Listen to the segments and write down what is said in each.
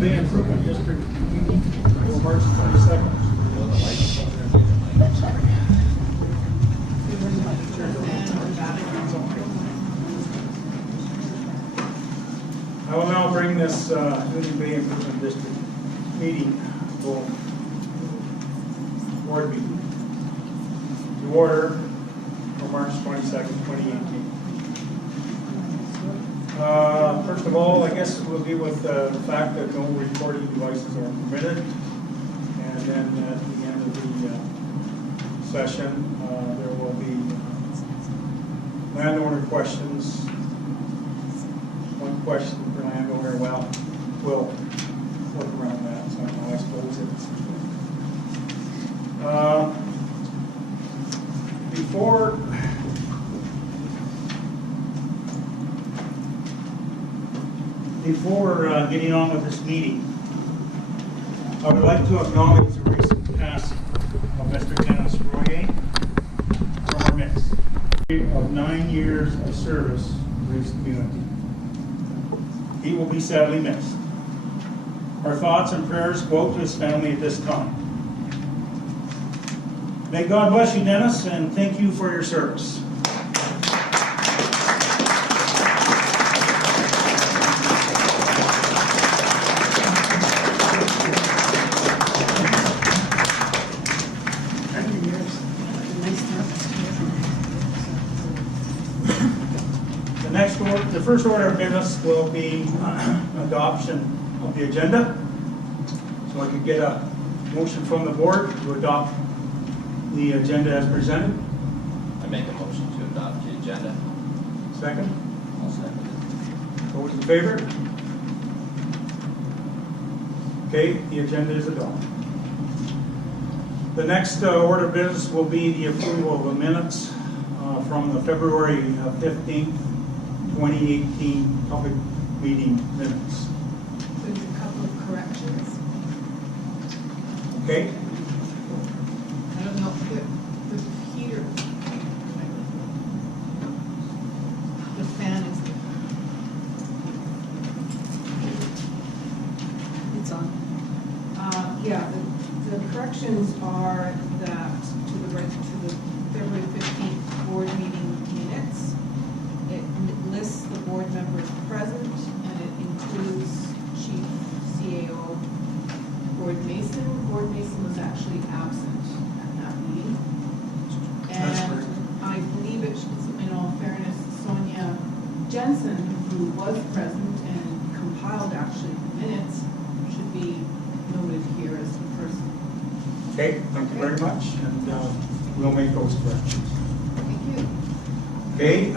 Bay Improvement District meeting for March 22nd. I will now bring this Union Bay Improvement District meeting, board meeting, to order for March 22nd, 2018. First of all, I guess we'll deal with the fact that no recording devices are permitted. And then at the end of the session, there will be landowner questions. One question per landowner. Well, we'll work around that somehow, I suppose. Before getting on with this meeting, I would like to acknowledge the recent passing of Mr. Dennis Royer from our midst. Of 9 years of service to his community. He will be sadly missed. Our thoughts and prayers go out to his family at this time. May God bless you, Dennis, and thank you for your service. The first order of business will be adoption of the agenda. So I could get a motion from the board to adopt the agenda as presented. I make a motion to adopt the agenda. Second? I'll second it. Those in favor? Okay, the agenda is adopted. The next order of business will be the approval of the minutes from the February 15th, 2018 public meeting minutes. There's a couple of corrections. Okay? I don't know if the heater, the fan is, it's on. Yeah, the corrections are that to the February 15th board meeting minutes. It lists the board members present, and it includes Chief CAO Gord Mason. Gord Mason was actually absent at that meeting. That's And correct. I believe it should, in all fairness, Sonia Jensen, who was present and compiled actually the minutes, should be noted here as the person. Okay, thank you very much, and we'll make those corrections. Thank you. Okay,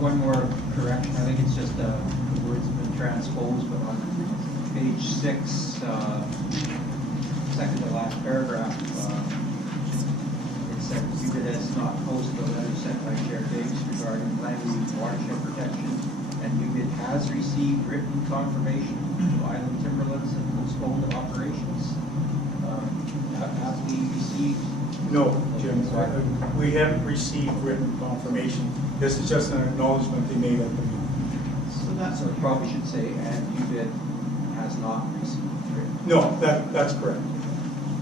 One more correction, I think it's just the words have been transposed, but on page 6, second to last paragraph, it says UBIT has not posted a letter sent by Chair Davis regarding land use watershed protection, and UBIT has received written confirmation to Island Timberlands and postponed operations. Have we received? no, Jim, we haven't received written confirmation. This is just an acknowledgement they made at the meeting. So that's So it probably should say, and UBIT has not received written. No, that's correct.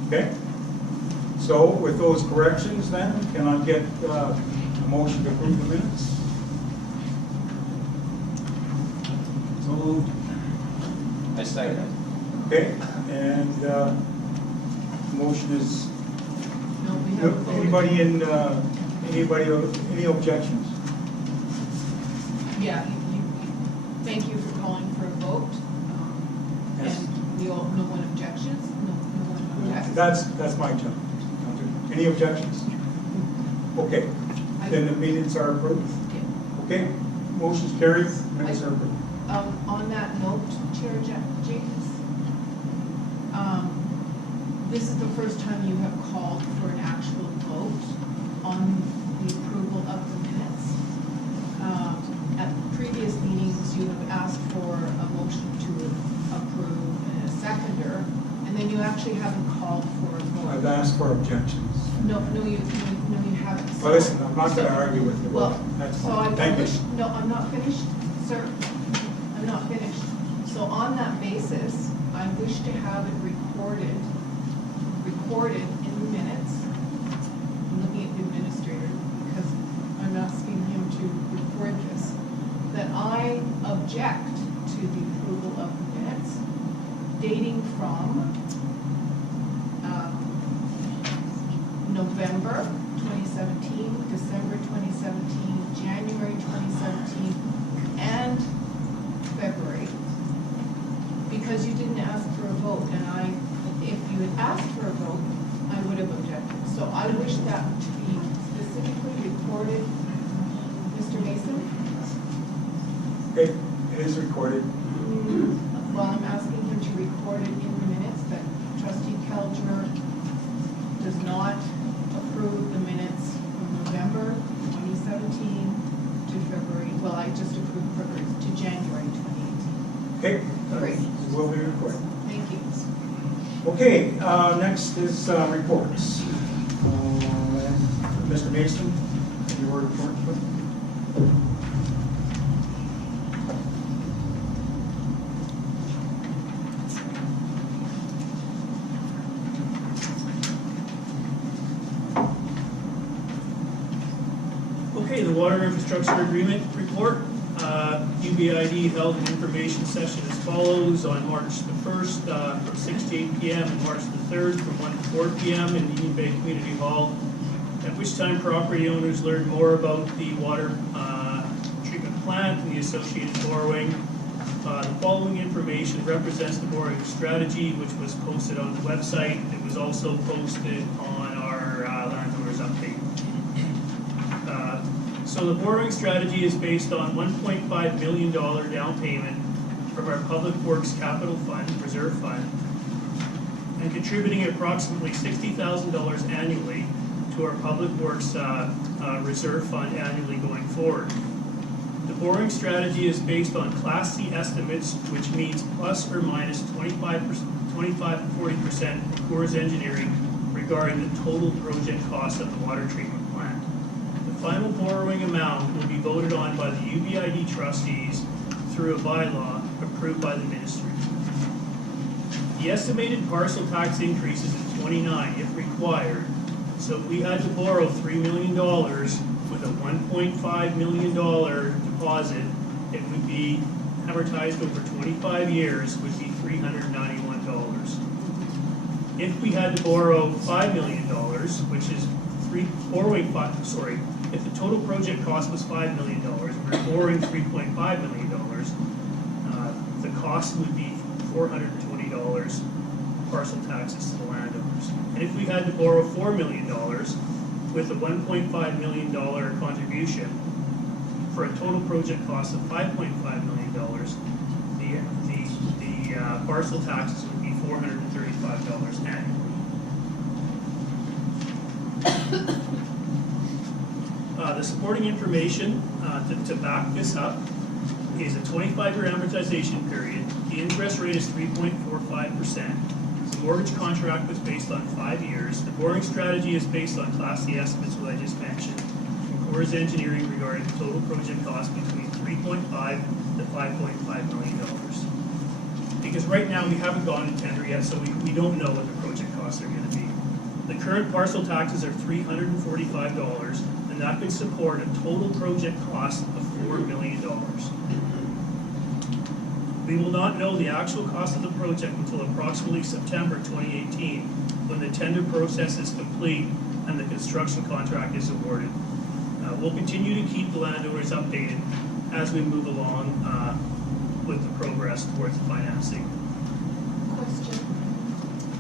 Okay? So with those corrections then, can I get a motion to approve the minutes? So moved. I second it. Okay, and motion is, no, we haven't voted. any objections? Yeah, thank you for calling for a vote. Yes. And no one objections? No one objects? That's my job. Any objections? Okay, then the minutes are approved. Okay, motion's carried, minutes are approved. On that note, Chair James, this is the first time you have called for an actual vote on the approval of the minutes. At previous meetings, you have asked for a motion to approve and a seconder, and then you actually haven't called for a vote. I've asked for objections. No, you haven't. Well, listen, I'm not going to argue with you. Well, That's so fine. I'm Thank you. no, I'm not finished, sir. I'm not finished. So on that basis, I wish to have it recorded in the minutes. I'm looking at the administrator because I'm asking him to record this, that I object to the approval of the minutes dating from November 2017, December 2017, January 2017, and February, because you didn't ask for a vote, and if you had asked for a vote, I would have objected. So I wish that to be specifically recorded. Mr. Mason? Okay, it is recorded. Well, I'm asking him to record it in the minutes that trustee Kelger does not approve the minutes from November 2017 to February, well, I just approved February, to January 2018. Okay, Great. it will be recorded. Thank you. Okay, next is reports. Mr. Mason, your report, please. Okay, the Water Infrastructure Agreement report. UBID held an information session as follows on March the 1st from 6 to 8 p.m. and March the 3rd from 1 to 4 p.m. in Union Bay Community Hall, at which time property owners learned more about the water treatment plant and the associated borrowing. The following information represents the borrowing strategy, which was posted on the website. It was also posted on our landowners update. So the borrowing strategy is based on $1.5 million down payment from our Public Works Capital Fund, Reserve Fund, and contributing approximately $60,000 annually to our Public Works Reserve Fund annually going forward. The borrowing strategy is based on Class C estimates, which means plus or minus 25 to 40% from Coors Engineering regarding the total project cost of the water treatment plant. The final borrowing amount will be voted on by the UBID trustees through a bylaw approved by the ministry. The estimated parcel tax increase is at 29 if required. So if we had to borrow $3 million with a $1.5 million deposit, it would be amortized over 25 years, would be $391. If we had to borrow $5 million, which is if the total project cost was $5 million, we're borrowing $3.5 million, the cost would be $420 parcel taxes to the landowners. And if we had to borrow $4 million with a $1.5 million contribution for a total project cost of $5.5 million, the parcel taxes would be $435 annually. The supporting information to back this up is a 25-year amortization period. The interest rate is 3.45%. The mortgage contract was based on 5 years. The borrowing strategy is based on Class C estimates, what I just mentioned, from Coors Engineering regarding the total project cost between $3.5 to $5.5 million. Because right now we haven't gone to tender yet, so we don't know what the project costs are going to be. The current parcel taxes are $345, and that could support a total project cost of $4 million. We will not know the actual cost of the project until approximately September 2018, when the tender process is complete and the construction contract is awarded. We'll continue to keep the landowners updated as we move along with the progress towards the financing. Question?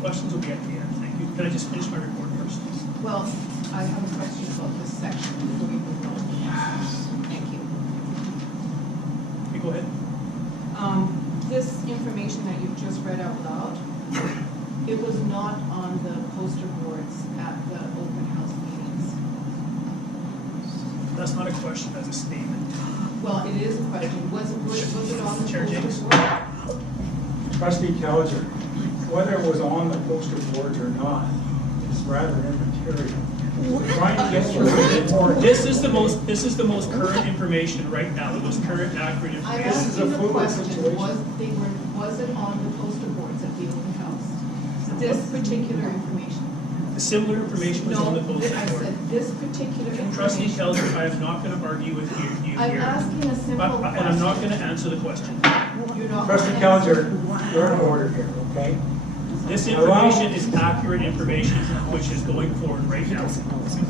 Questions will be at the end. Thank you. Can I just finish my report first? Well, I have a question about this section before we move on. Thank you. Okay, go ahead. This information that you've just read out loud, it was not on the poster boards at the open house meetings. That's not a question, that's a statement. Well, it is a question. Was it on the Chair poster James. board? Trustee Kelger, whether it was on the poster boards or not is rather immaterial. Trying to get you a report. This is the most current information right now, the most current accurate I'm information. This is a asking the fluid question, situation. was it on the poster boards at the open house? This particular information? Similar information was on the No, poster I board. said this particular information. Trustee Kelzer, I am not gonna argue with you I'm here. asking a simple And question. I'm not gonna answer the question. You're not. Trustee Kelzer, you're in order here, okay? This information is accurate information which is going forward right now.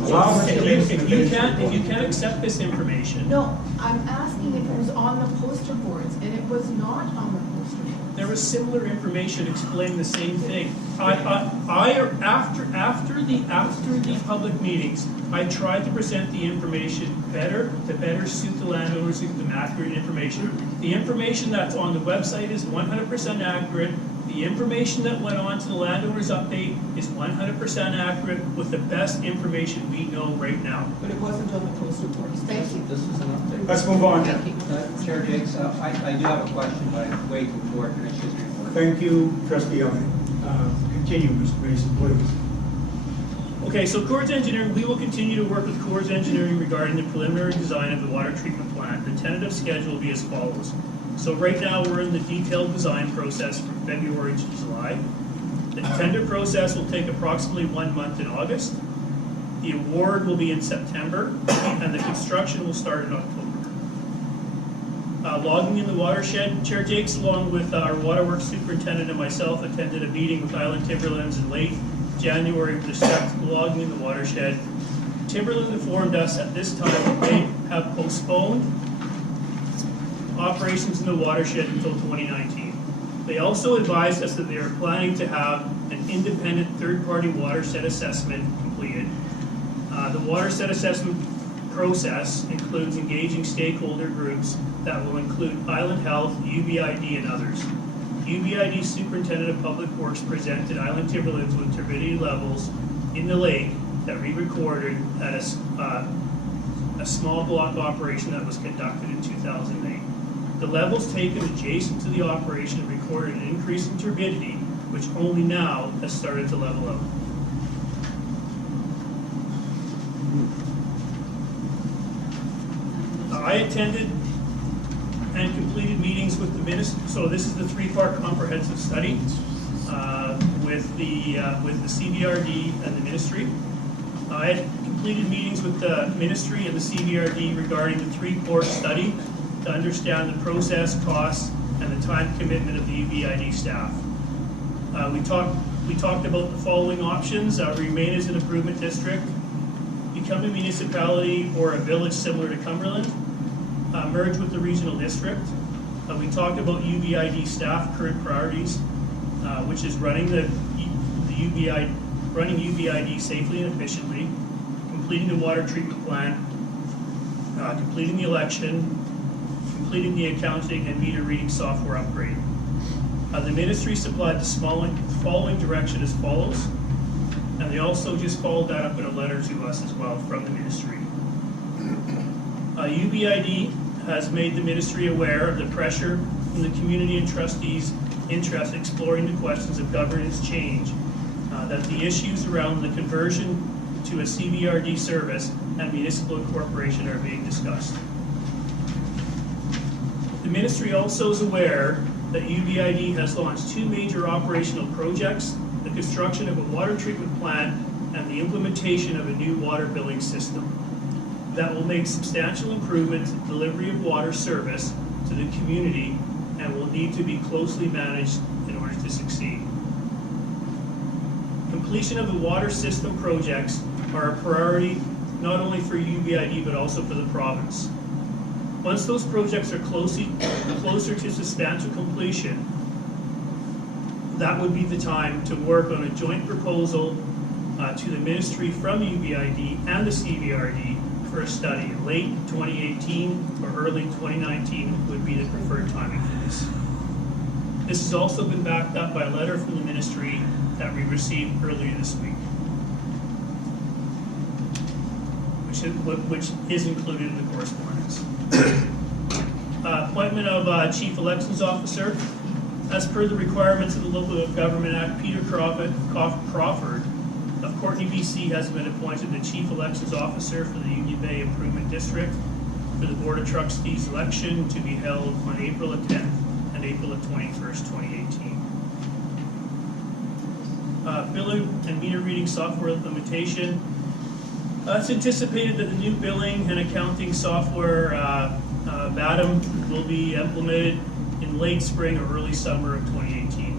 Allow Mr. Mason to finish. If you can't accept this information, No, I'm asking if it was on the poster boards, and it was not on the poster boards. there was similar information explaining the same thing. After the public meetings, I tried to present the information to better suit the landowners with the accurate information. The information that's on the website is 100% accurate. The information that went on to the landowners update is 100% accurate with the best information we know right now. But it wasn't on the poster boards. Thank you. This is an update. Let's move on. Thank you. Chair Jakes, I do have a question, but I'm way too short to finish his report. Thank you, Trustee Elliott. Continue, Mr. Mason, please. Okay, so Coors Engineering, we will continue to work with Coors Engineering regarding the preliminary design of the water treatment plant. The tentative schedule will be as follows. So right now, we're in the detailed design process from February to July. The tender process will take approximately 1 month in August. The award will be in September, and the construction will start in October. Logging in the watershed, Chair Jakes, along with our waterworks superintendent and myself, attended a meeting with Island Timberlands in late January with respect to logging in the watershed. Timberland informed us at this time that they have postponed operations in the watershed until 2019. They also advised us that they are planning to have an independent third-party watershed assessment completed. The watershed assessment process includes engaging stakeholder groups that will include Island Health, UBID, and others. UBID Superintendent of Public Works presented Island Timberlands with turbidity levels in the lake that we recorded at a small block operation that was conducted in 2008. The levels taken adjacent to the operation recorded an increase in turbidity, which only now has started to level out. I attended and completed meetings with the minister. So this is the three-part comprehensive study with the CBRD and the ministry. I had completed meetings with the ministry and the CBRD regarding the three-part study to understand the process, costs, and the time commitment of the UBID staff. We talked about the following options: remain as an improvement district, become a municipality or a village similar to Cumberland, merge with the regional district. We talked about UBID staff current priorities, which is running running UBID safely and efficiently, completing the water treatment plant, completing the election, completing the accounting and meter reading software upgrade. The ministry supplied the following direction as follows, and they also just followed that up in a letter to us as well from the ministry. UBID has made the ministry aware of the pressure from the community and trustees' interest in exploring the questions of governance change, that the issues around the conversion to a CBRD service and municipal incorporation are being discussed. The ministry also is aware that UBID has launched two major operational projects: the construction of a water treatment plant and the implementation of a new water billing system that will make substantial improvements in delivery of water service to the community and will need to be closely managed in order to succeed. Completion of the water system projects are a priority not only for UBID but also for the province. Once those projects are closer to substantial completion, that would be the time to work on a joint proposal to the ministry from UBID and the CBRD for a study. Late 2018 or early 2019 would be the preferred timing for this. This has also been backed up by a letter from the ministry that we received earlier this week, which is included in the correspondence. Appointment of Chief Elections Officer. As per the requirements of the Local Government Act, Peter Crawford of Courtney, BC has been appointed the Chief Elections Officer for the Union Bay Improvement District for the Board of Trustees election to be held on April the 10th and April the 21st, 2018. Billing and meter reading software implementation. It's anticipated that the new billing and accounting software, VADM, will be implemented in late spring or early summer of 2018.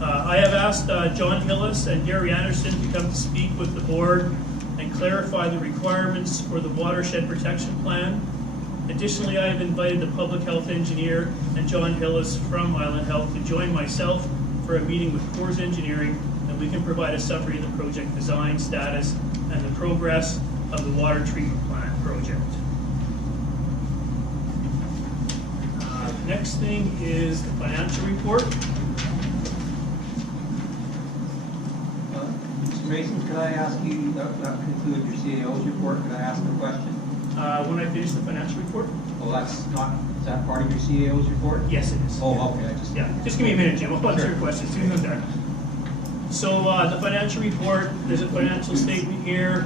I have asked John Hillis and Gary Anderson to come to speak with the board and clarify the requirements for the watershed protection plan. Additionally, I have invited the public health engineer and John Hillis from Island Health to join myself for a meeting with Coors Engineering, and we can provide a summary of the project design status and the progress of the water treatment plant project. Next thing is the financial report. Mr. Mason, could I ask you, that concludes your CAO's report, could I ask a question? When I finish the financial report? Well, that's not, is that part of your CAO's report? Yes, it is. Oh, okay, I just. Yeah, just give me a minute, Jim. I'll answer Sure. your questions soon as I'm done. So the financial report, there's a financial statement here.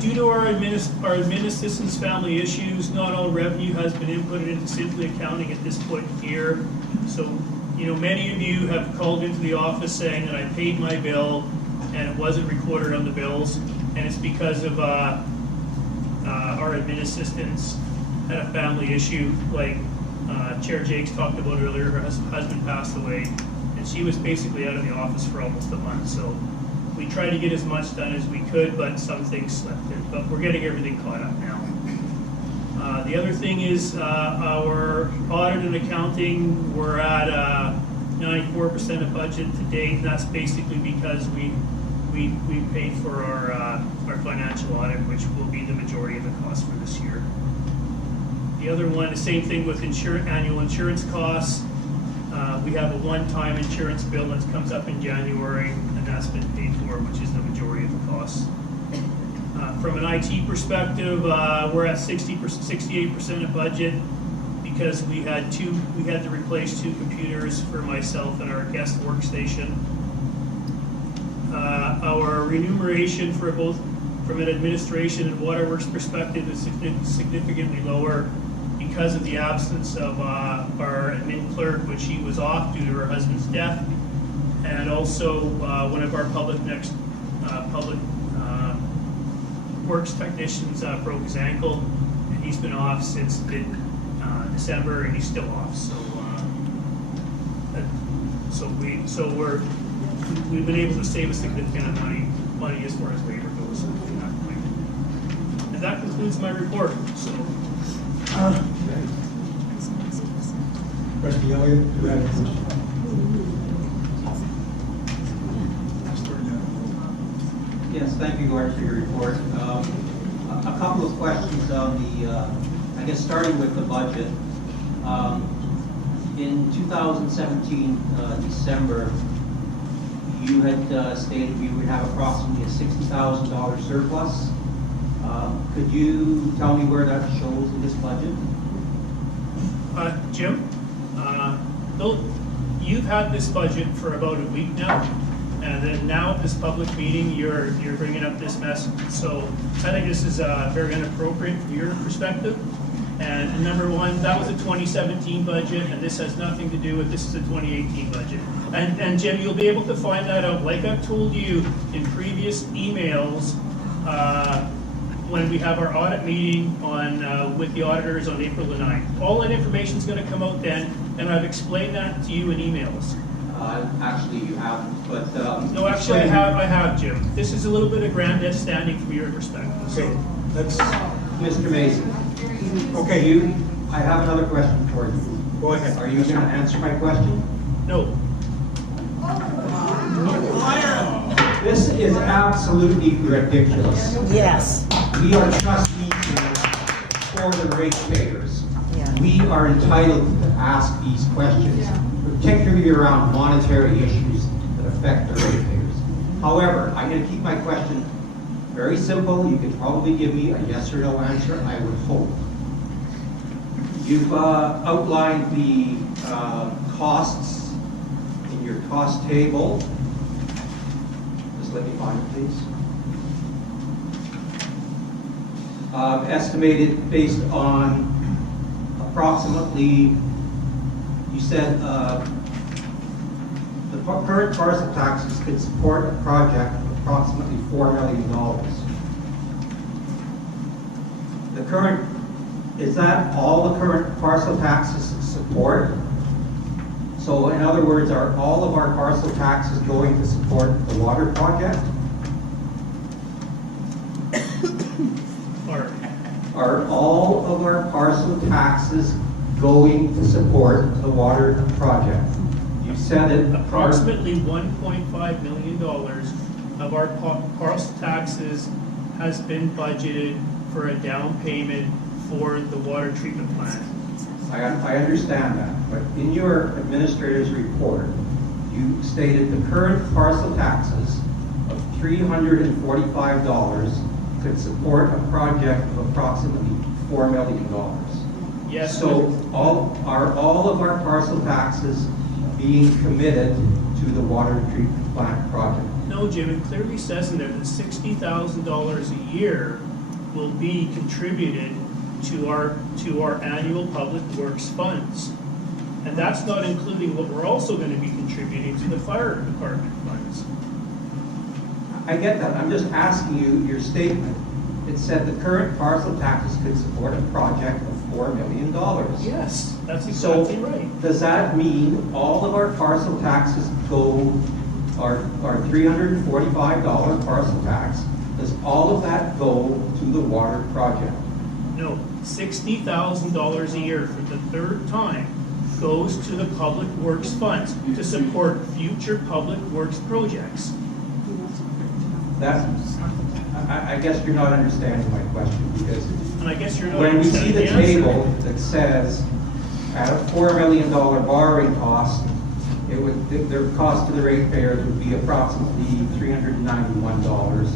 Due to our admin assistant's family issues, not all revenue has been inputted into Simply Accounting at this point here. So, you know, many of you have called into the office saying that I paid my bill and it wasn't recorded on the bills, and it's because of our admin assistants had a family issue, like Chair Jakes talked about earlier. Her husband passed away, and she was basically out of the office for almost a month. So we tried to get as much done as we could, but some things slipped in. But we're getting everything caught up now. The other thing is our audit and accounting, we're at 94% of budget to date, and that's basically because we paid for our financial audit, which will be the majority of the cost for this year. The other one, the same thing with annual insurance costs. We have a one-time insurance bill that comes up in January, and that's been paid for, which is the majority of the costs. From an IT perspective, we're at 68% of budget because we had to replace 2 computers for myself and our guest workstation. Our remuneration for both from an administration and waterworks perspective is significantly lower because of the absence of our admin clerk, which she was off due to her husband's death, and also one of our public works technicians broke his ankle, and he's been off since mid-December, and he's still off. We've been able to save a significant amount of money as far as labor goes. And that concludes my report. So. Trustee Elliott, do you have a question? Yes, thank you, Gord, for your report. A couple of questions on the, I guess starting with the budget. In 2017, December, you had stated we would have approximately a $60,000 surplus. Could you tell me where that shows in this budget? Jim, you've had this budget for about a week now, and then now at this public meeting, you're bringing up this mess. So I think this is very inappropriate from your perspective. And number one, that was a 2017 budget, and this has nothing to do with, this is a 2018 budget. And Jim, you'll be able to find that out, like I've told you in previous emails, when we have our audit meeting on with the auditors on April the 9th. All that information is going to come out then, and I've explained that to you in emails. Actually, you haven't, but... No, actually, I have, Jim. This is a little bit of grandstanding from your perspective. Okay, let's, Mr. Mason, okay, I have another question for you. go ahead. Are you going to answer my question? No. This is absolutely ridiculous. Yes. We are trustees here for the ratepayers. Yeah. We are entitled to ask these questions, particularly around monetary issues that affect the ratepayers. However, I'm going to keep my question very simple. You can probably give me a yes or no answer, I would hope. You've outlined the costs in your cost table Just let me find it, please. Estimated based on approximately, you said, the current parcel taxes could support a project of approximately $4 million. The current, is that all the current parcel taxes support? So in other words, are all of our parcel taxes going to support the water project? Are all of our parcel taxes going to support the water project? You said it. Approximately $1.5 million of our parcel taxes has been budgeted for a down payment for the water treatment plant. I understand that, but in your administrator's report, you stated the current parcel taxes of $345 could support a project of approximately $4 million. Yes. So are all of our parcel taxes being committed to the water treatment plant project? No, Jim, it clearly says in there that $60,000 a year will be contributed to our annual public works funds. And that's not including what we're also going to be contributing to the fire department funds. I get that. I'm just asking you your statement. It said the current parcel taxes could support a project of $4 million. Yes, that's exactly So, right. does that mean all of our parcel taxes go, our $345 parcel tax, does all of that go to the water project? No, $60,000 a year for the third time goes to the public works funds to support future public works projects. I guess you're not understanding my question, because And I guess you're not when we see the understanding answer. table that says at a $4 million borrowing cost, it would, the cost to the ratepayers would be approximately $391.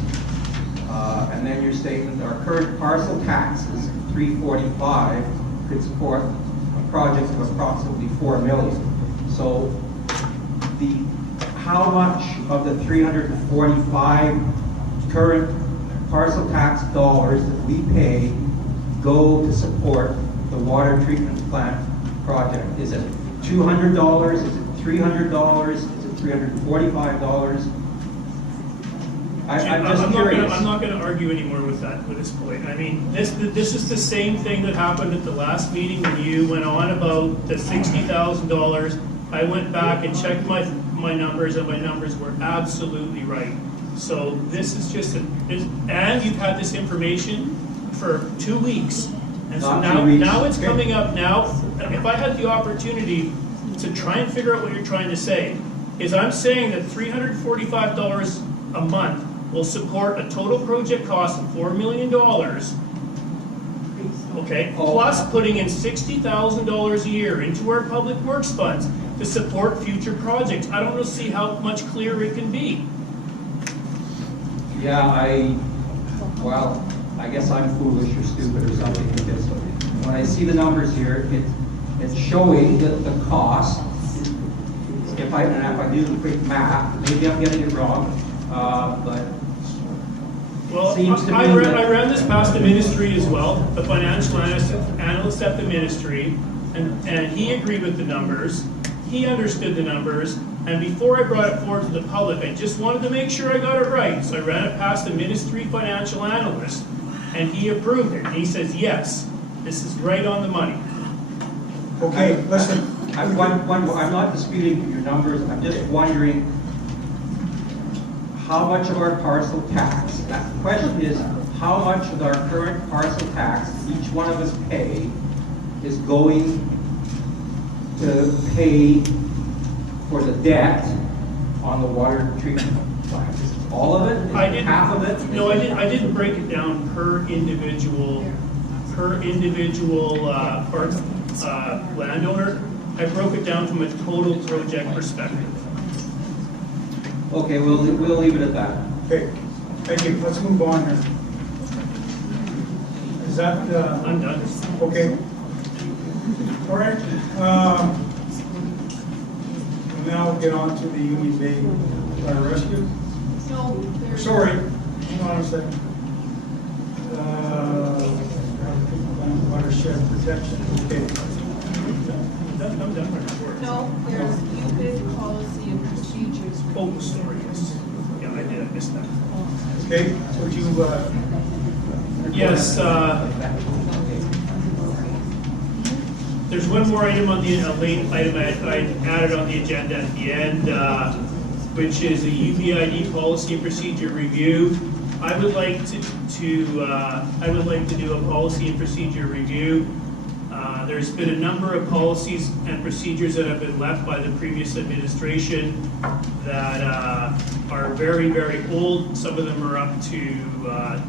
And then your statement, our current parcel taxes, $345, could support a project of approximately $4 million. So how much of the 345 current parcel tax dollars that we pay go to support the water treatment plant project? Is it $200? Is it $300? Is it $345? I'm just curious. I'm not going to argue anymore with this point. I mean, this is the same thing that happened at the last meeting when you went on about the $60,000. I went back and checked my numbers, and my numbers were absolutely right. So this is just and you've had this information for 2 weeks. And so Not 2 weeks. now it's coming up now. If I had the opportunity to try and figure out what you're trying to say, is I'm saying that $345 a month will support a total project cost of $4 million, okay, plus putting in $60,000 a year into our public works funds to support future projects. I don't see how much clearer it can be. Yeah, I guess I'm foolish or stupid or something, because when I see the numbers here, it's showing that the cost, if I do the quick math, maybe I'm getting it wrong, but Well, seems to I me ran that- this past the ministry as well, the financial analyst at the ministry, and he agreed with the numbers. He understood the numbers, and before I brought it forward to the public, I just wanted to make sure I got it right. So I ran it past the ministry financial analyst, and he approved it. He says, yes, this is right on the money. Okay, listen. I'm not disputing your numbers, I'm just wondering how much of our parcel tax, the question is, how much of our current parcel tax each one of us pay is going to pay for the debt on the water treatment plant? Is it all of it? Is I it didn't, half of it? No, I didn't break it down per individual landowner. I broke it down from a total project perspective. Okay, we'll leave it at that. Okay, thank you. Let's move on here. Is that, I'm done. okay? All right. We'll now get on to the Union Bay Fire Rescue. No, there's. Sorry, hang on a second. Watershed protection, okay. I'm done with the report. No, there's UBID policy and procedures. Oh, sorry, yes. Yeah, I did, I missed that. Okay, would you, Yes, there's one more item on the, late item I added on the agenda at the end, which is a UBID policy and procedure review. I would like to do a policy and procedure review. There's been a number of policies and procedures that have been left by the previous administration that are very, very old. Some of them are up to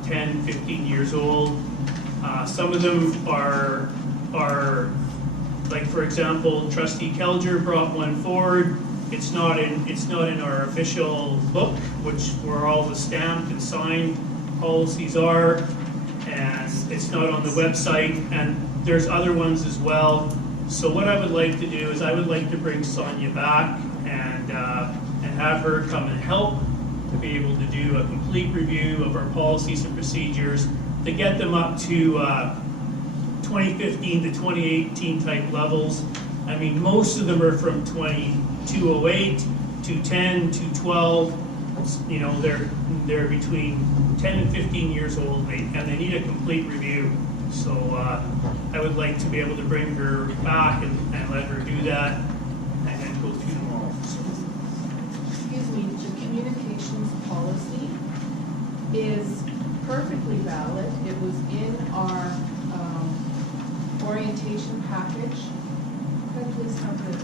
10, 15 years old. Some of them are like, for example, Trustee Kelger brought one forward. It's not in our official book, where all the stamped and signed policies are, and it's not on the website, and there's other ones as well. So what I would like to do is I would like to bring Sonia back and have her come and help to be able to do a complete review of our policies and procedures to get them up to 2015 to 2018 type levels. I mean, most of them are from 208, 210, 212. You know, they're between 10 and 15 years old, and they need a complete review. So I would like to be able to bring her back and let her do that and then go through them all. So, Excuse me, the communications policy is perfectly valid. It was in our orientation package. Could I please have the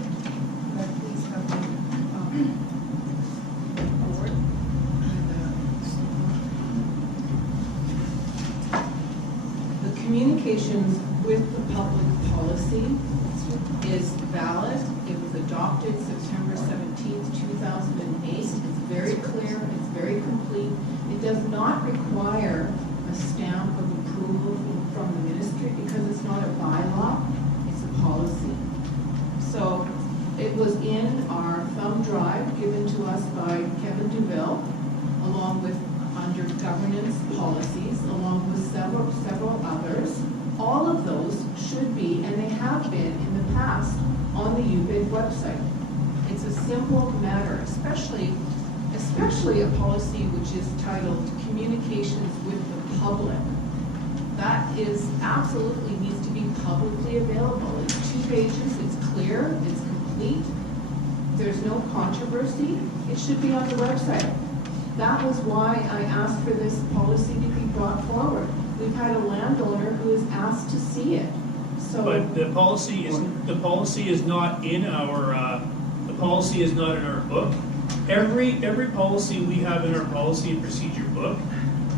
board? The communications with the public policy is valid. It was adopted September 17th, 2008. It's very clear, it's very complete. It does not require a stamp of approval from the ministry because it's not a bylaw, it's a policy. So it was in our thumb drive given to us by Kevin Duville, along with under governance policies, along with several others. All of those should be, and they have been in the past, on the UBID website. It's a simple matter, especially a policy which is titled Communications with the Public. That is absolutely needs to be publicly available. It's 2 pages, it's clear, it's complete. There's no controversy. It should be on the website. That was why I asked for this policy to be brought forward. We've had a landowner who has asked to see it. So, but the policy is not in our book. Every policy we have in our policy and procedure book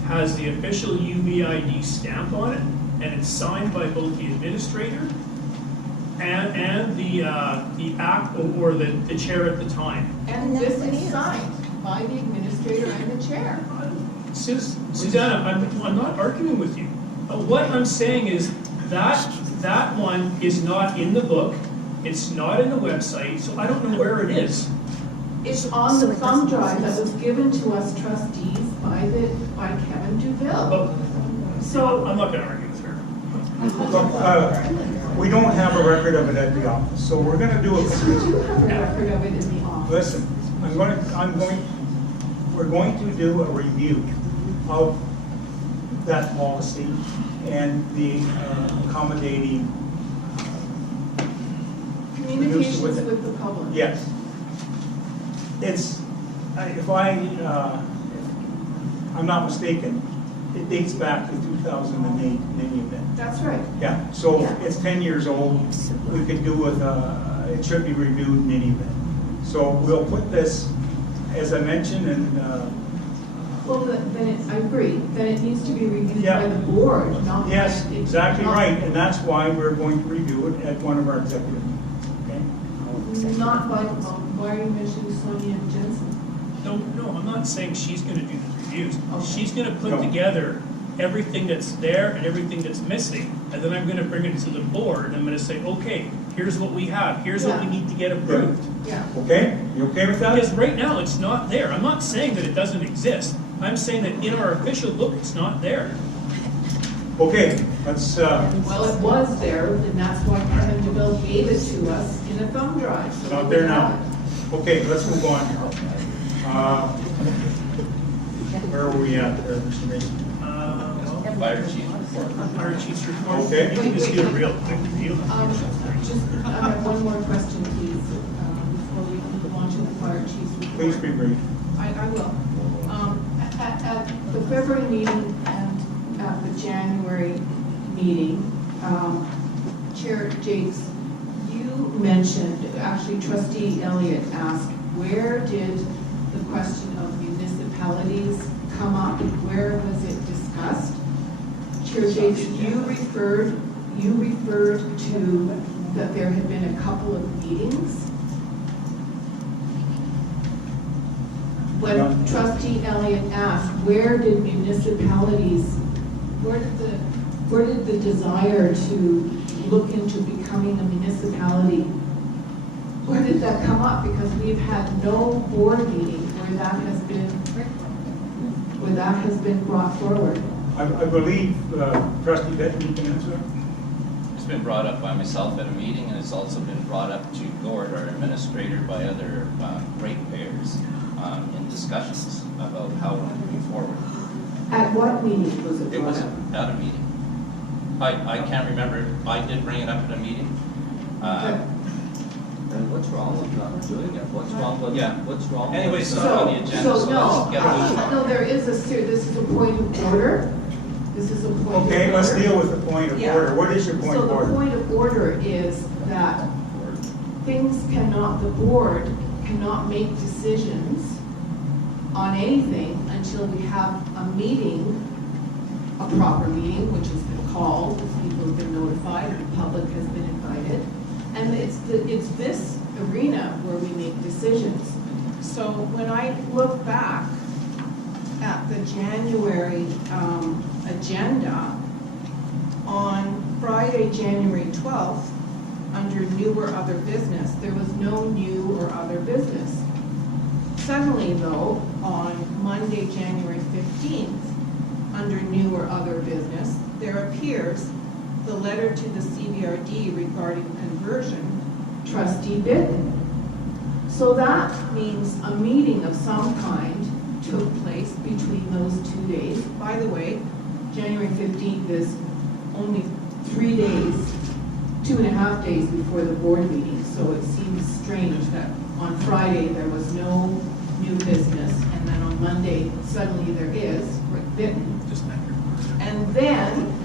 has the official UBID stamp on it, and it's signed by both the administrator and the act or the chair at the time. and this is signed by the administrator and the chair. Susanna, I'm not arguing with you. What I'm saying is that one is not in the book. It's not in the website, so I don't know where it is. It's on the thumb drive that was given to us trustees by Kevin Duville. But So, I'm not going to argue with her. look, we don't have a record of it at the office, so we're gonna do a. the record of it in the office. Listen, we're going to do a review of that policy and the accommodating. Communications with it. with the public. Yes. It's, if I'm not mistaken, it dates back to 2008 in any event. That's right. Yeah, so Yeah. it's 10 years old. We could do with, it should be reviewed in any event. So we'll put this, as I mentioned, and, Well, then I agree, then it needs to be reviewed Yeah. by the board, not. yes, it- exactly not- right. And that's why we're going to review it at one of our executive meetings. Okay? Not by, why are you mentioning Sonia Jensen? No, I'm not saying she's going to do the reviews. Okay. She's going to put No. together everything that's there and everything that's missing, and then I'm going to bring it to the board. I'm going to say, okay, here's what we have, here's what we need to get approved. Yeah. Okay, you okay with that? Because right now, it's not there. I'm not saying that it doesn't exist. I'm saying that in our official book, it's not there. Okay, let's, Well, it was there, and that's why Kevin DeVille gave it to us in a thumb drive. so not we there have now. it. Okay, let's move on. Where are we at there, Mr. Mason? Fire chief report. Fire chief's report. Okay. You can just do a real quick review. Just, I have one more question, please, before we move on to the fire chief's report. Please be brief. I will. At the February meeting and at the January meeting, Chair Jakes, you mentioned, actually trustee Elliott asked, where did the question of municipalities come up? Where was it discussed? Chair Jakes, you referred to that there had been a couple of meetings. When trustee Elliott asked, where did municipalities, where did the desire to look into becoming a municipality, where did that come up? Because we've had no board meeting where that has been brought forward. I believe trustee Benton, you can answer. It's been brought up by myself at a meeting, and it's also been brought up to Gord, our administrator, by other ratepayers in discussions about how we're moving forward. At what meeting was it It brought was up? at a meeting. I can't remember. I did bring it up at a meeting. And what's wrong with not doing it? What's wrong with, Yeah. what's wrong? Anyway, with it's not on the agenda, so let's get moving. No, there is this is a point of order. This is a point of order. Okay, let's deal with the point of Yeah. order. What is your point So of the order? point of order is that the board cannot make decisions on anything until we have a meeting, a proper meeting, which has been called, people have been notified, the public has been invited. And it's this arena where we make decisions. So when I look back at the January agenda, on Friday, January 12th, under new or other business, there was no new or other business. Suddenly though, on Monday, January 15th, under new or other business, there appears the letter to the CBRD regarding conversion, trustee Bitten. So that means a meeting of some kind took place between those 2 days. By the way, January 15th is only 3 days, 2.5 days before the board meeting, so it seems strange that on Friday there was no new business, and then on Monday suddenly there is, Rick Bitten. Just back here. And then,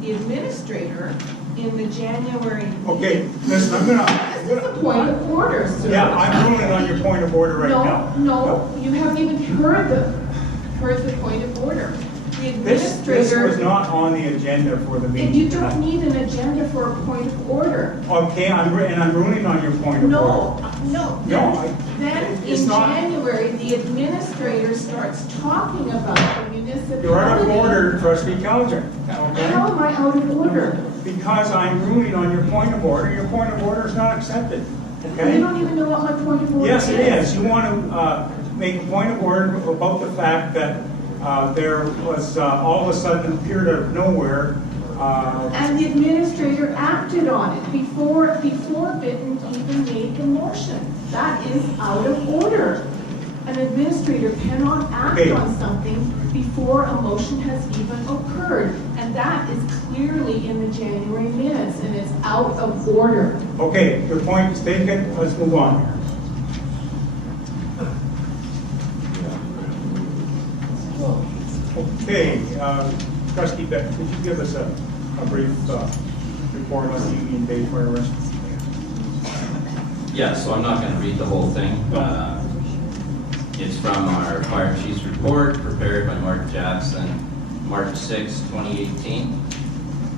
the administrator in the January. Okay, listen, I'm gonna. This is a point of order, sir. Yeah, I'm ruling on your point of order right now. No, you haven't even heard the point of order. The This administrator. was not on the agenda for the And meeting you don't tonight. need an agenda for a point of order. Okay, I'm ruling on your point of No, order. no. No, Then it's in not- January, the administrator starts talking about the municipality. You're out of order, trustee Caliger, How okay? am I out of order? Because I'm ruling on your point of order, your point of order is not accepted, You okay? don't even know what my point of order is. Yes, it is. You want to make a point of order about the fact that there was all of a sudden appeared out of nowhere. And the administrator acted on it before Bitten even made the motion. That is out of order. An administrator cannot act Okay. on something before a motion has even occurred. And that is clearly in the January minutes, and it's out of order. Okay, your point is taken. Let's move on. Okay, trustee Beck, could you give us a brief report on the Union Bay Fire Rescue? Yeah, so I'm not going to read the whole thing. It's from our fire chief's report prepared by Mark Jackson, March 6, 2018.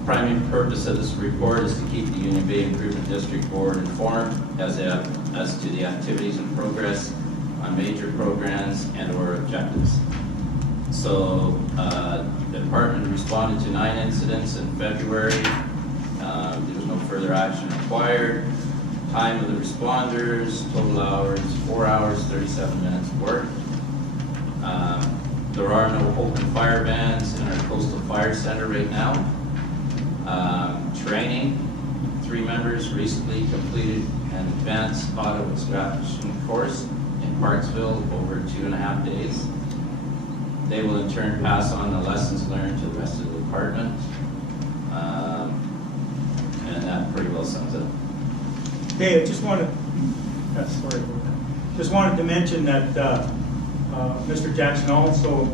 Primary purpose of this report is to keep the Union Bay Improvement District Board informed as to the activities and progress on major programs and/or objectives. So, the department responded to 9 incidents in February. There was no further action required. Time of the responders, total hours, 4 hours, 37 minutes worked. There are no open fire bans in our coastal fire center right now. Training, 3 members recently completed an advanced auto extraction course in Parksville over 2.5 days. They will in turn pass on the lessons learned to the rest of the department. And that pretty well sums it up. Okay, I just wanted to mention that Mr. Jackson also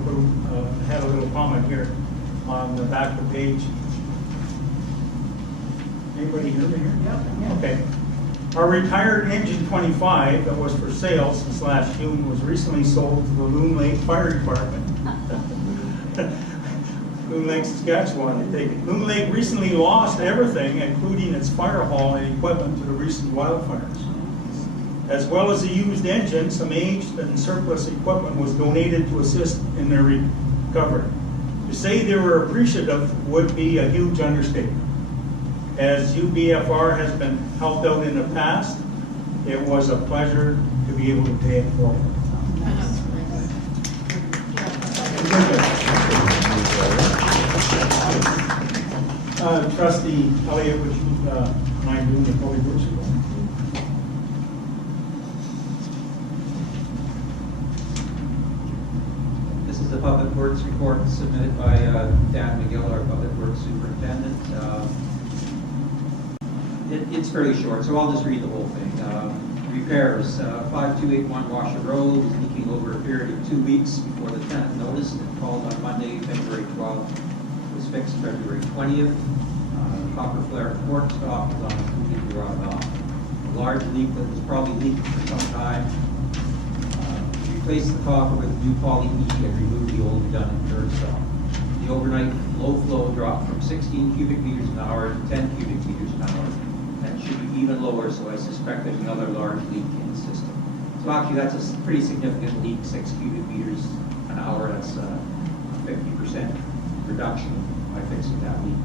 had a little comment here on the back of the page. Anybody hear me here? Yeah. Okay. Our retired engine 25 that was for sale since last June was recently sold to the Loon Lake Fire Department. Loon Lake, Saskatchewan. Loon Lake recently lost everything, including its fire hall and equipment, to the recent wildfires. As well as a used engine, some aged and surplus equipment was donated to assist in their recovery. To say they were appreciative would be a huge understatement. As UBFR has been helped out in the past, it was a pleasure to be able to pay it forward. Trustee Elliott, would you mind doing the public works report? This is the Public Works report submitted by Dan McGill, our Public Works Superintendent. It's fairly short, so I'll just read the whole thing. Repairs, 5281 Washer Road was leaking over a period of 2 weeks before the tenant noticed and called on Monday, February 12th. It was fixed February 20th. Copper flare port stop was on a completely rotted off. A large leak that was probably leaking for some time. Replaced the copper with new poly E and removed the old redundant curve stop. The overnight low flow dropped from 16 cubic meters an hour to 10 cubic meters an hour. That should be even lower, so I suspect there's another large leak in the system. So actually that's a pretty significant leak, 6 cubic meters an hour. That's a 50% reduction by fixing that leak.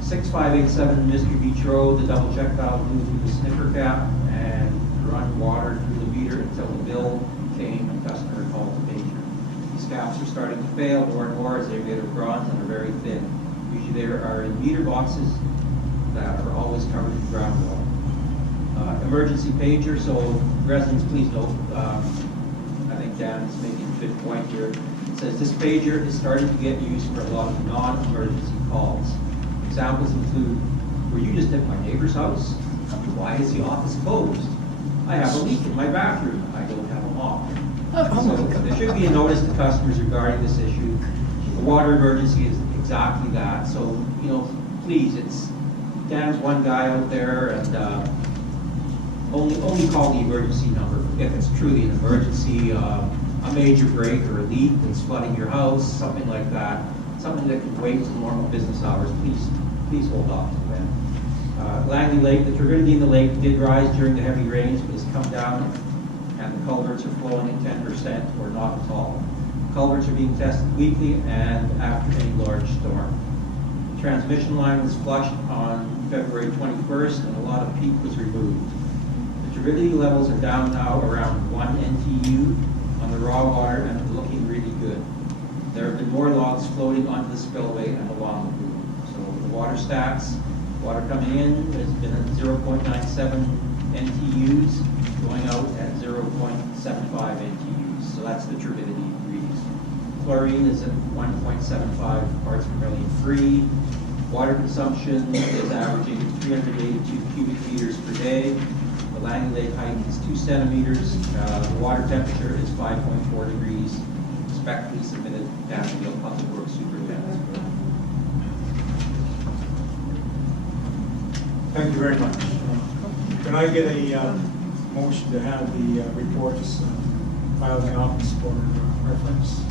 6587 Mystery Beach Road, the double check valve blew through the sniffer cap and run water through the meter until the bill came and customer called the major. These caps are starting to fail more and more as they're made of bronze and are very thin. Usually they are in meter boxes that are always covered in groundwater. Emergency pager, so residents please note, I think Dan is making a good point here. It says this pager is starting to get used for a lot of non-emergency calls. Examples include, were you just at my neighbor's house? Why is the office closed? I have a leak in my bathroom. I don't have a mop. So there should be a notice to customers regarding this issue. The water emergency is exactly that. So, please, Dan's one guy out there, and only call the emergency number if it's truly an emergency, a major break or a leak that's flooding your house, something like that. Something that can wait till normal business hours. Please hold off to that. Langley Lake, the turbidity in the lake did rise during the heavy rains, but has come down, and the culverts are flowing at 10% or not at all. Culverts are being tested weekly and after any large storm. The transmission line was flushed on February 21st, and a lot of peat was removed. The turbidity levels are down now around 1 NTU on the raw water and looking really good. There have been more logs floating onto the spillway and along the boom. So the water stats, water coming in has been at 0.97 NTUs, going out at 0.75 NTUs. So that's the turbidity readings. Chlorine is at 1.75 parts per million free. Water consumption is averaging 382 cubic meters per day. The Langley Lake height is 2 centimeters. The water temperature is 5.4 degrees. Respectfully submitted, Nashville Public Works Superintendent. Thank you very much. Can I get a motion to have the reports filed in the office for reference?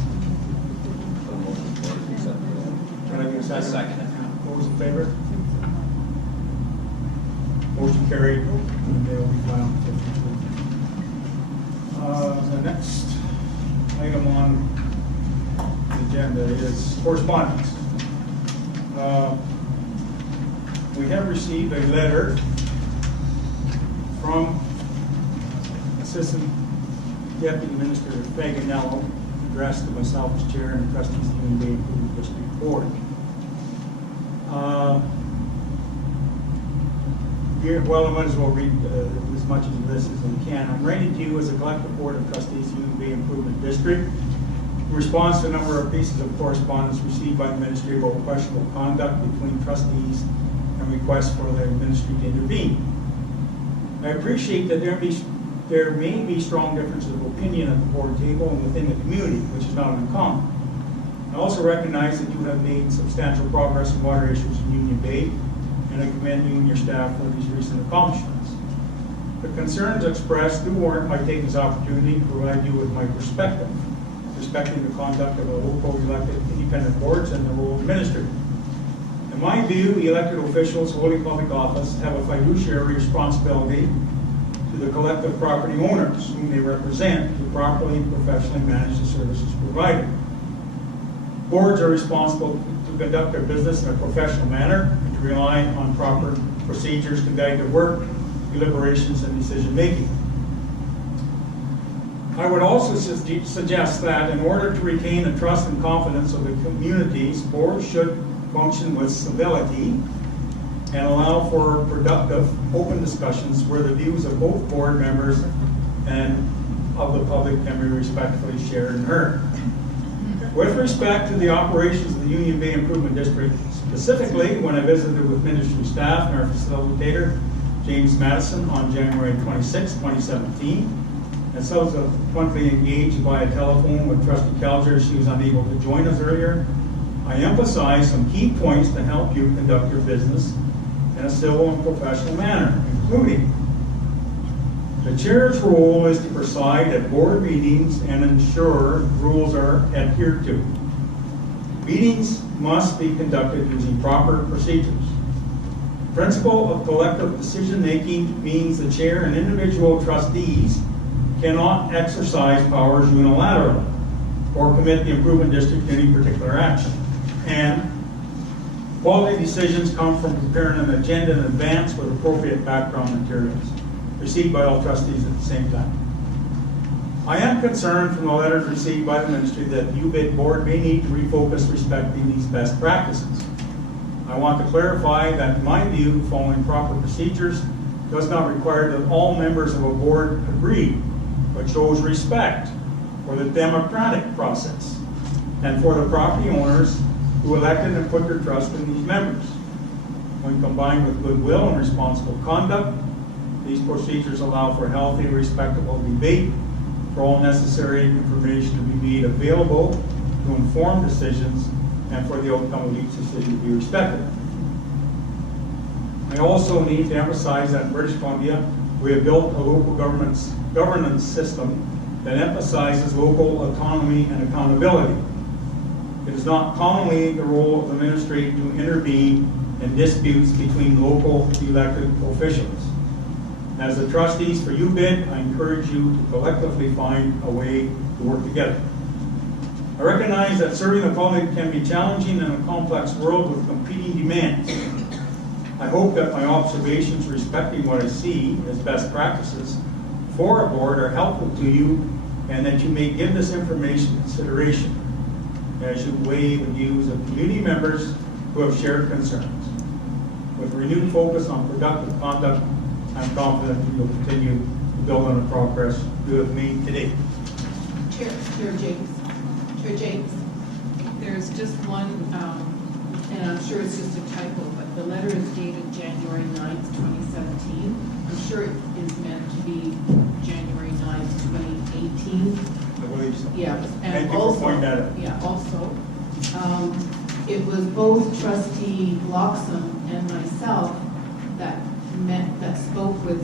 Can I get a second? Second. Those in favor? Motion carried, and they will be filed. The next item on agenda is correspondence. We have received a letter from Assistant Deputy Minister Faganello addressed to myself as Chair and the Trustees of the Union Bay Improvement District Board. Well, I might as well read as much of this as I can. I'm writing to you as a collective board of trustees of the Union Bay Improvement District in response to a number of pieces of correspondence received by the ministry about questionable conduct between trustees and requests for the ministry to intervene. I appreciate that there may be strong differences of opinion at the board table and within the community, which is not uncommon. I also recognize that you have made substantial progress in water issues in Union Bay, and I commend you and your staff for these recent accomplishments. The concerns expressed do warrant my taking this opportunity to provide you with my perspective, respecting the conduct of the local elected independent boards and the role of ministry. In my view, the elected officials holding public office have a fiduciary responsibility to the collective property owners whom they represent to properly and professionally manage the services provided. Boards are responsible to conduct their business in a professional manner and to rely on proper procedures to guide their work, deliberations, and decision-making. I would also suggest that in order to retain the trust and confidence of the communities, boards should function with civility and allow for productive, open discussions where the views of both board members and of the public can be respectfully shared and heard. With respect to the operations of the Union Bay Improvement District, specifically when I visited with ministry staff and our facilitator, James Madison, on January 26, 2017, and subsequently engaged via telephone with Trustee Kelger, she was unable to join us earlier, I emphasized some key points to help you conduct your business in a civil and professional manner, including the chair's role is to preside at board meetings and ensure rules are adhered to. Meetings must be conducted using proper procedures. The principle of collective decision-making means the chair and individual trustees cannot exercise powers unilaterally or commit the improvement district to any particular action. And quality decisions come from preparing an agenda in advance with appropriate background materials, received by all trustees at the same time. I am concerned from the letters received by the ministry that the UBID board may need to refocus respecting these best practices. I want to clarify that in my view, following proper procedures does not require that all members of a board agree, but shows respect for the democratic process and for the property owners who elected and put their trust in these members. When combined with goodwill and responsible conduct, these procedures allow for healthy, respectable debate, for all necessary information to be made available to inform decisions, and for the outcome of each decision to be respected. I also need to emphasize that in British Columbia, we have built a local governance system that emphasizes local autonomy and accountability. It is not commonly the role of the ministry to intervene in disputes between local elected officials. As the trustees for UBID, I encourage you to collectively find a way to work together. I recognize that serving the public can be challenging in a complex world with competing demands. I hope that my observations respecting what I see as best practices for a board are helpful to you, and that you may give this information consideration as you weigh the views of community members who have shared concerns. With renewed focus on productive conduct, I'm confident that you'll continue to build on the progress you have made today. Chair James, there's just one, and I'm sure it's just a typo, but the letter is dated January 9th, 2017. I'm sure it is meant to be January 9th, 2018. I believe so. Yeah, and Thank you for also, pointing that out. yeah, also, it was both Trustee Loxam and myself that spoke with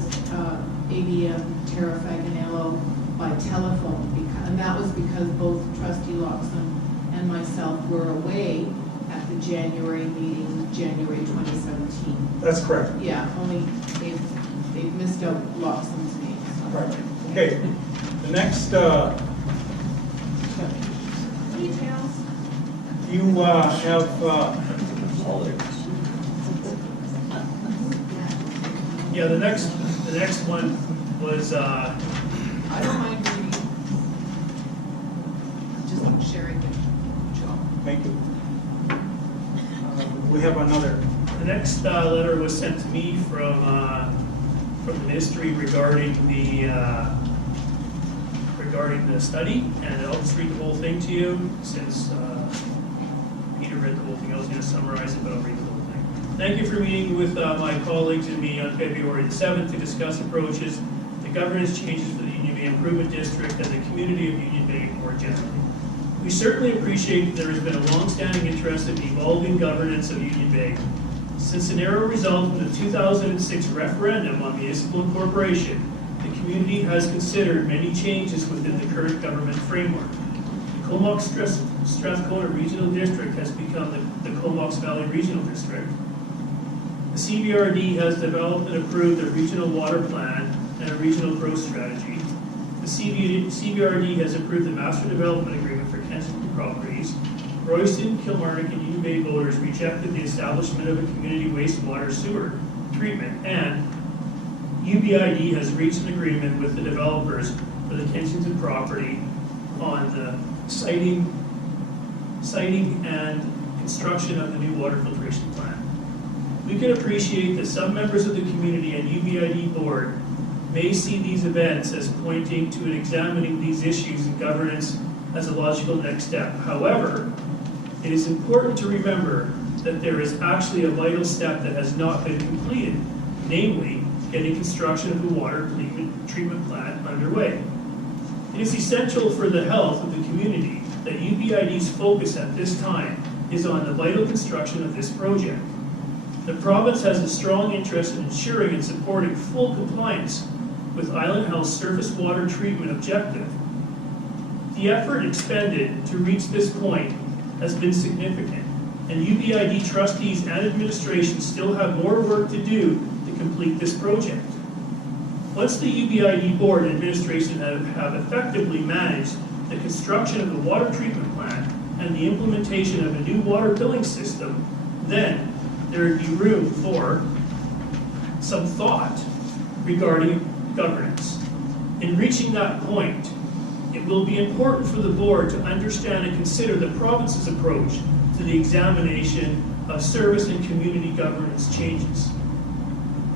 ADM Tara Faganello by telephone, and that was because both Trustee Loxam and myself were away at the January meeting, January 2017. That's correct. Yeah, only they've missed out Loxam's name. So. Right. Okay. The next Details. You have, Yeah, the next one was, I don't mind reading. Just sharing it. thank you. We have another. the next letter was sent to me from the ministry regarding the study, and I'll just read the whole thing to you, since Peter read the whole thing. I was going to summarize it, but I'll read the whole thing. Thank you for meeting with my colleagues and me on February the 7th to discuss approaches to governance changes for the Union Bay Improvement District and the community of Union Bay more generally. We certainly appreciate that there has been a long-standing interest in the evolving governance of Union Bay. Since the narrow result of the 2006 referendum on municipal incorporation, the community has considered many changes within the current government framework. The Comox-Strathcona Regional District has become the Comox Valley Regional District. The CBRD has developed and approved a regional water plan and a regional growth strategy. The CBRD has approved the Master Development Agreement for Kensington Properties. Royston, Kilmarnock, and Union Bay voters rejected the establishment of a community wastewater sewer treatment, and UBID has reached an agreement with the developers for the Kensington property on the siting and construction of the new water filtration plant. We can appreciate that some members of the community and UBID board may see these events as pointing to and examining these issues in governance as a logical next step. However, it is important to remember that there is actually a vital step that has not been completed, namely getting construction of the water treatment plant underway. It is essential for the health of the community that UBID's focus at this time is on the vital construction of this project. The province has a strong interest in ensuring and supporting full compliance with Island Health's surface water treatment objective. The effort expended to reach this point has been significant, and UBID trustees and administration still have more work to do to complete this project. Once the UBID board and administration have effectively managed the construction of the water treatment plant and the implementation of a new water billing system, then there would be room for some thought regarding governance. In reaching that point, it will be important for the board to understand and consider the province's approach to the examination of service and community governance changes.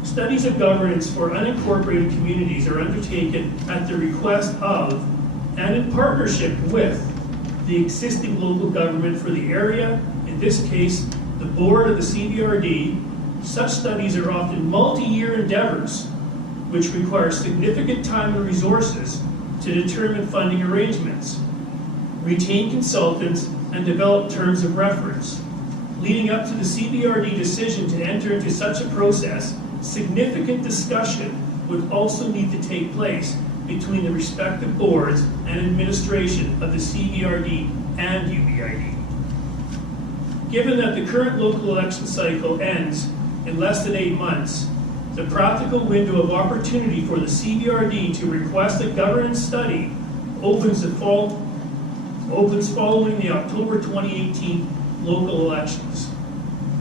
Studies of governance for unincorporated communities are undertaken at the request of and in partnership with the existing local government for the area, in this case, the board of the CBRD. Such studies are often multi-year endeavors which require significant time and resources to determine funding arrangements, retain consultants, and develop terms of reference. Leading up to the CBRD decision to enter into such a process, significant discussion would also need to take place between the respective boards and administration of the CBRD and UBID. Given that the current local election cycle ends in less than 8 months, the practical window of opportunity for the CBRD to request a governance study opens following the October 2018 local elections.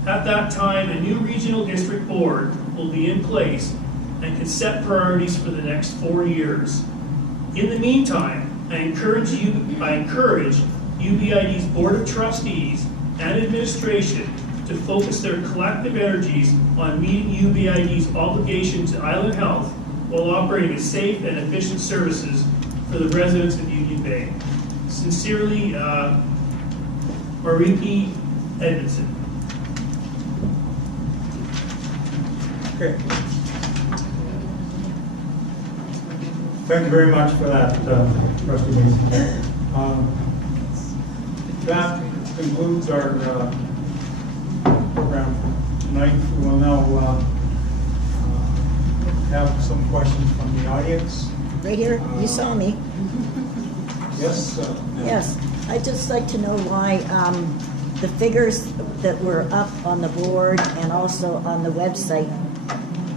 At that time, a new regional district board will be in place and can set priorities for the next 4 years. In the meantime, I encourage UBID's Board of Trustees and administration to focus their collective energies on meeting UBID's obligation to Island Health while operating safe and efficient services for the residents of Union Bay. Sincerely, Mariki Edmondson. Okay. Thank you very much for that, Trustee Mason. That concludes our program for tonight. We will now have some questions from the audience. Right here, you saw me. Yes? Yes, I'd just like to know why the figures that were up on the board and also on the website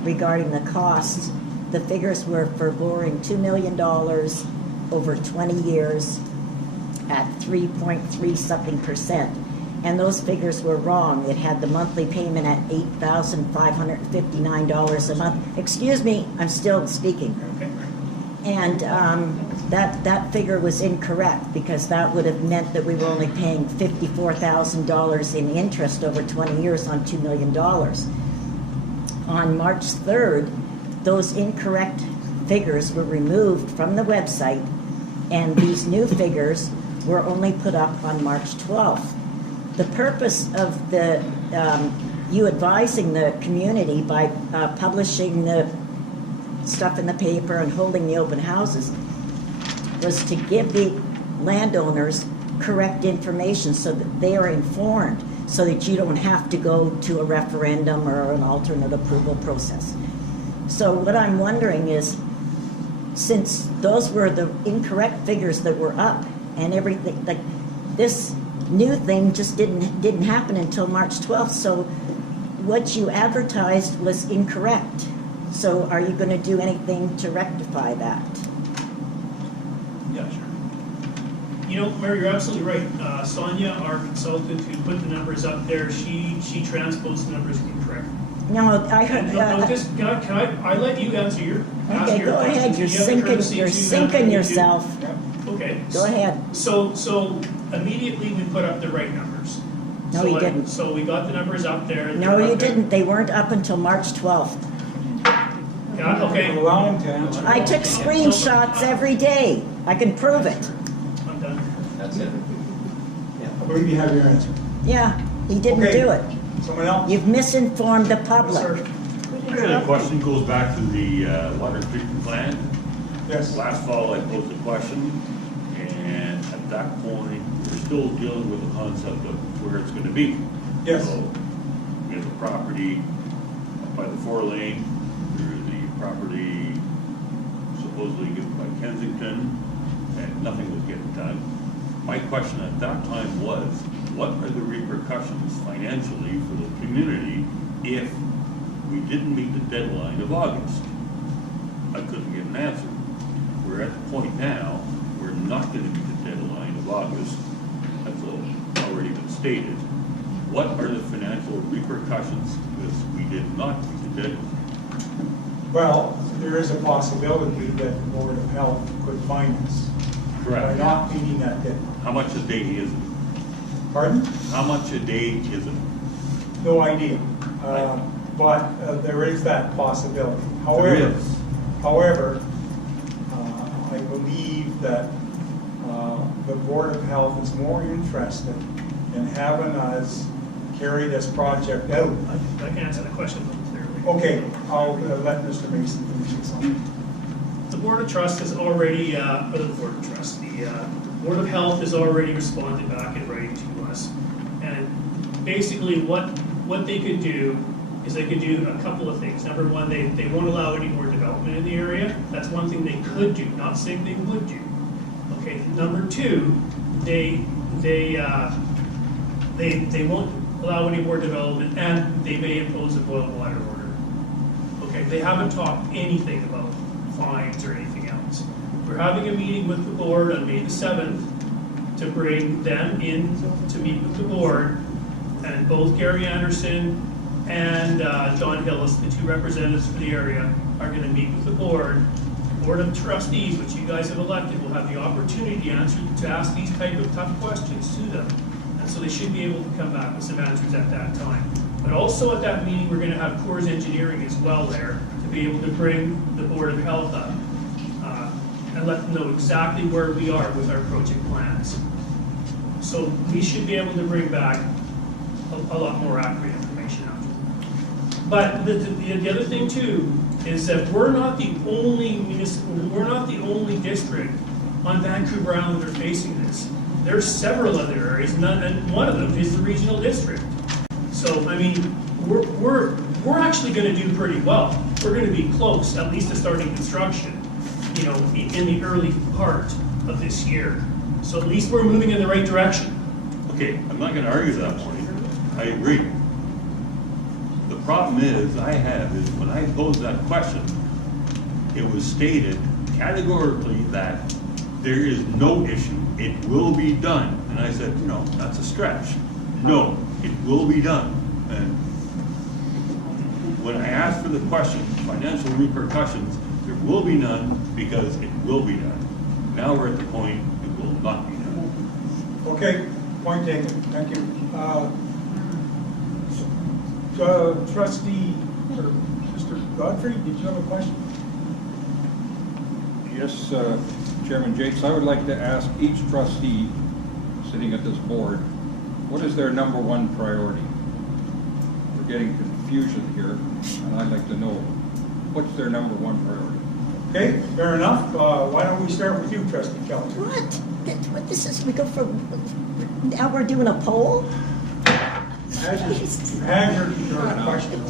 regarding the costs, the figures were for boring $2 million over 20 years at 3.3 something %. and those figures were wrong. It had the monthly payment at $8,559 a month. Excuse me, I'm still speaking. Okay. And that figure was incorrect, because that would have meant that we were only paying $54,000 in interest over 20 years on $2 million. On March 3rd, those incorrect figures were removed from the website, and these new figures were only put up on March 12th. The purpose of you advising the community by publishing the stuff in the paper and holding the open houses was to give the landowners correct information so that they are informed, so that you don't have to go to a referendum or an alternate approval process. So what I'm wondering is, since those were the incorrect figures that were up, and everything, like, this new thing just didn't happen until March 12th, so what you advertised was incorrect. So are you going to do anything to rectify that? Yeah, sure. You know, Mary, you're absolutely right. Sonia, our consultant who put the numbers up there, she transposed the numbers incorrect. No, I heard. And no, just, can I let you answer your Okay, your go question. ahead. You're You have the courtesy to sinking have me do- yourself. Okay. Go ahead. So immediately we put up the right numbers. No, So you didn't. So we got the numbers up there. No, They're you up there. didn't. They weren't up until March 12th. Yeah, okay, Allow him to answer. I took screenshots every day. I can prove it. I'm done. That's it. I believe you have your answer. Yeah, he didn't Okay. do it. Someone else? You've misinformed the Yes, public. sir. The question goes back to the water treatment plant. Yes. Last fall, I posed a question, and at that point, we're still dealing with the concept of where it's gonna be. Yes. So, we have a property up by the 4-lane, there's the property supposedly given by Kensington, and nothing was getting done. My question at that time was, what are the repercussions financially for the community if we didn't meet the deadline of August? I couldn't get an answer. We're at the point now, we're not gonna meet the deadline of August. That's already been stated. What are the financial repercussions if we did not meet the deadline? Well, there is a possibility that the Board of Health could fine us by Correct. not meeting that deadline. How much a day is it? Pardon? How much a day is it? No idea. But there is that possibility. There is. However, I believe that the Board of Health is more interested in having us carry this project out. I can answer the question a little clearly. Okay, I'll let Mr. Mason finish his on. The Board of Trust has already, or the Board of Trust, the Board of Health has already responded back in writing to us. And basically what they could do is they could do a couple of things. Number one, they won't allow any more development in the area. That's one thing they could do, not saying they would do. Okay, number two, they won't allow any more development, and they may impose a boil water order. Okay, they haven't talked anything about fines or anything else. We're having a meeting with the board on May the 7th to bring them in to meet with the board, and both Gary Anderson and John Hillis, the two representatives for the area, are going to meet with the board. The Board of Trustees, which you guys have elected, will have the opportunity to ask these type of tough questions to them. And so they should be able to come back with some answers at that time. But also at that meeting, we're going to have Coors Engineering as well there to be able to bring the Board of Health up and let them know exactly where we are with our project plans. So we should be able to bring back a lot more accurate information out. But the other thing too is that we're not the only district on Vancouver Island that are facing this. There's several other areas, and one of them is the regional district. So I mean, we're actually going to do pretty well. We're going to be close, at least to starting construction, you know, in the early part of this year. So at least we're moving in the right direction. Okay, I'm not gonna argue that point. I agree. The problem is, when I posed that question, it was stated categorically that there is no issue, it will be done. And I said, that's a stretch. No, it will be done. And when I asked for the question, financial repercussions, there will be none because it will be done. Now we're at the point it will not be done. Okay, point taken, thank you. Trustee, or Mr. Godfrey, did you have a question? Yes, Chairman Jakes, I would like to ask each trustee sitting at this board, what is their number one priority? We're getting confusion here, and I'd like to know, what's their number one priority? Okay, fair enough. Why don't we start with you, Trustee Kelly? What, this is, we go from, now we're doing a poll? Hazard question.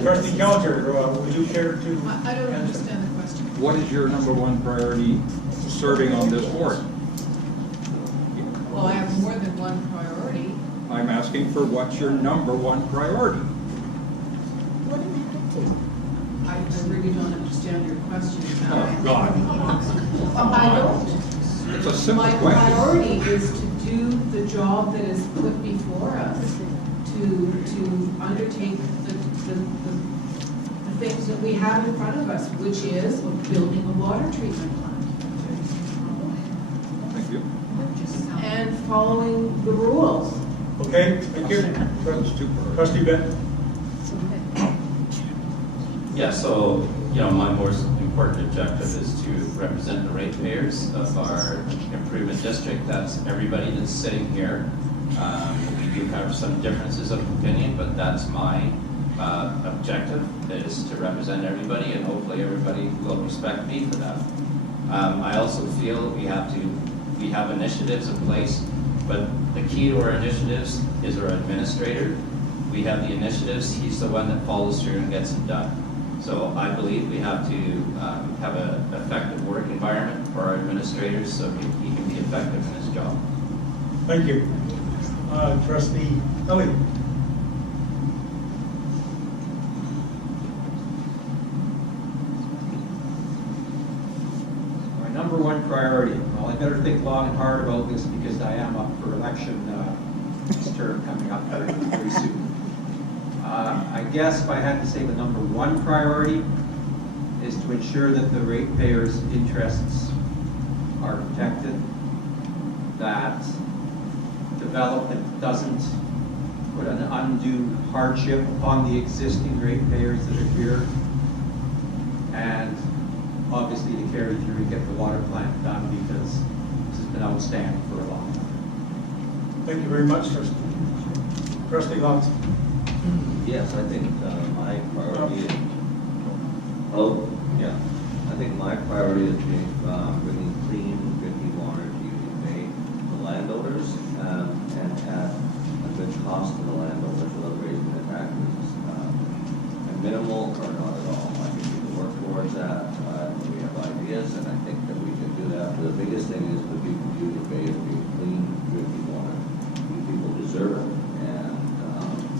Trustee Kelger, would you care to? I don't understand the question. What is your number one priority serving on this board? Well, I have more than one priority. I'm asking for what's your number one priority? What an attitude. I really don't understand your question. Oh, God. I don't. It's a simple My question. priority is to do the job that is put before us, to undertake the things that we have in front of us, which is building a water treatment plant. Thank you. And following the rules. Okay, thank you. Those two priorities. Trustee Benton? Yeah, so, you know, my most important objective is to represent the ratepayers of our improvement district. That's everybody that's sitting here. We do have some differences of opinion, but that's my objective, is to represent everybody, and hopefully everybody will respect me for that. I also feel we have initiatives in place, but the key to our initiatives is our administrator. We have the initiatives, he's the one that follows through and gets them done. So I believe we have to have an effective work environment for our administrators so he can be effective in his job. Thank you. Trustee Elliott? My number one priority, well, I better think long and hard about this because I am up for election this term coming up very soon. I guess if I had to say the number one priority is to ensure that the ratepayers' interests are protected, that development doesn't put an undue hardship upon the existing ratepayers that are here, and obviously to carry through and get the water plant done because this has been outstanding for a long time. Thank you very much, Trustee. Trustee Lawson? Yes, I think my priority is, I think my priority is bringing clean drinking water to Union Bay to landowners and at a good cost to the landowners without raising their taxes. And minimal or not at all. I think we can work towards that. We have ideas, and I think that we can do that. But the biggest thing is the people of Union Bay is being clean drinking water. You people deserve it, and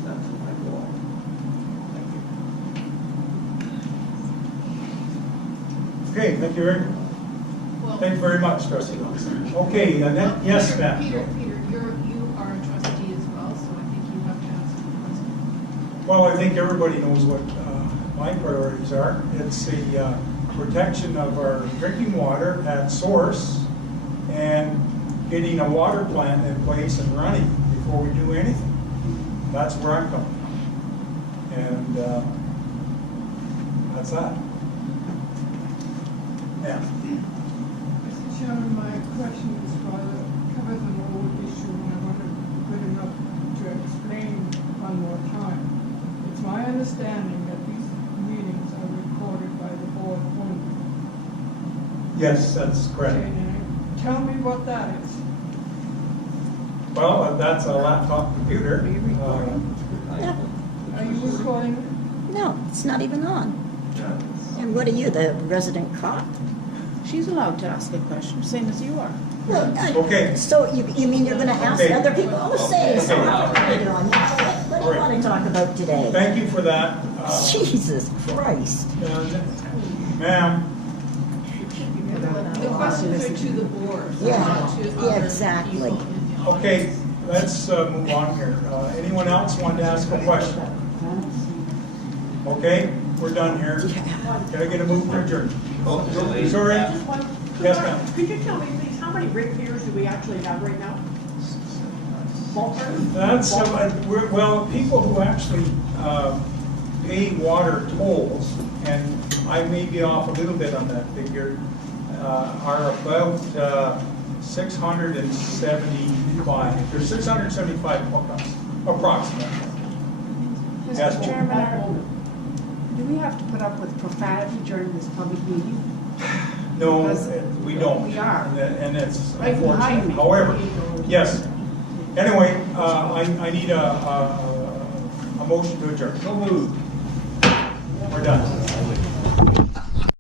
that's my goal. Thank you. Okay, thank you very much. Well, Thank you very much, Trustee Lawson. Okay, yes, ma'am. Peter, you are a trustee as well, so I think you have to ask the question. Well, I think everybody knows what my priorities are. It's the protection of our drinking water at source and getting a water plant in place and running before we do anything. That's where I'm coming from. And that's that. Yeah. Mr. Chairman, my question is rather covers an old issue, and I wonder if it's good enough to explain one more time. It's my understanding that these meetings are recorded by the board only. Yes, that's correct. Okay, now tell me what that is. Well, that's a laptop computer. Are you recording? Are you recording? No, it's not even on. And what are you, the resident cop? She's allowed to ask a question, same as you are. Well, Okay. So you mean you're gonna ask Okay. other people? Oh, say, so Okay. what are you doing? What do you wanna talk about today? Thank you for that. Jesus Christ. Ma'am, The questions are to the board, Yeah, not to yeah, other exactly. people. okay, let's move on here. Anyone else want to ask a question? Okay, we're done here. Can I get a move to adjourn? Oh, sorry. Yes, ma'am. Could you tell me, please, how many ratepayers do we actually have right now? Ballpark? That's, well, people who actually pay water tolls, and I may be off a little bit on that figure, are about 675. There's 675 hookups, approximately. Yes, Mr. Chairman, do we have to put up with profanity during this public meeting? No, Because we don't. we are. And it's Right behind unfortunate. me. However, yes. Anyway, I need a motion to adjourn. So moved. We're done.